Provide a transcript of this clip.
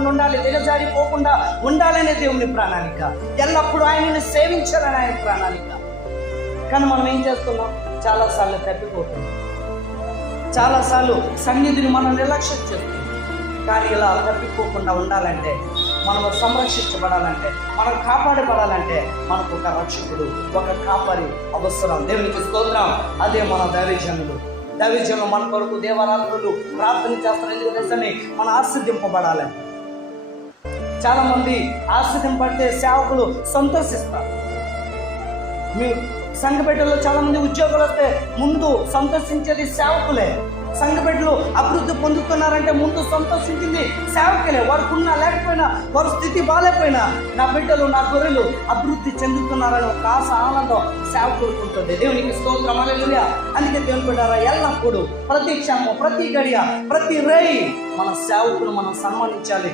పడిపోకుండా ఉండాలి, దిగజారిపోకుండా ఉండాలనే దేవుని ప్రణాళిక. ఎల్లప్పుడూ ఆయనని సేవించాలని ఆయన ప్రణాళిక. కానీ మనం ఏం చేస్తున్నాం? చాలాసార్లు తప్పిపోతున్నాం, చాలాసార్లు సన్నిధిని మనం నిర్లక్ష్యం చేస్తున్నాం. కానీ ఇలా తప్పిపోకుండా ఉండాలంటే, మనం సంరక్షించబడాలంటే, మనం కాపాడబడాలంటే మనకు ఒక రక్షకుడు, ఒక కాపరి అవసరం. దేవునికి స్తోత్రం. అదే మన దైవజనులు. దైవజనులు మన కొరకు దేవరాత్రులు ప్రార్థన చేస్తారు. ఎందుకు తెలుసని? మనం ఆశీర్దింపబడాలని. చాలా మంది ఆశీర్దింపడితే సేవకులు సంతోషిస్తారు. మీ సంఘబిడ్డలో చాలా మంది ఉద్యోగులు వస్తే ముందు సంతోషించేది సేవకులే. సంఘబిడ్డలు అభివృద్ధి పొందుతున్నారంటే ముందు సంతోషించింది సేవకులే. వారికి ఉన్నా లేకపోయినా, వారి స్థితి బాగాలేకపోయినా, నా బిడ్డలు, నా గొర్రెలు అభివృద్ధి చెందుతున్నారని ఒక ఆశ, ఆనందం సేవకులకు ఉంటుంది. దేవునికి స్తోత్రం. హల్లెలూయా. అందుకే దేవుని బిడ్డారా, ఎల్లప్పుడూ ప్రతి క్షణము, ప్రతి గడియ, ప్రతి రేయి మన సేవకులు మనం సన్మానించాలి.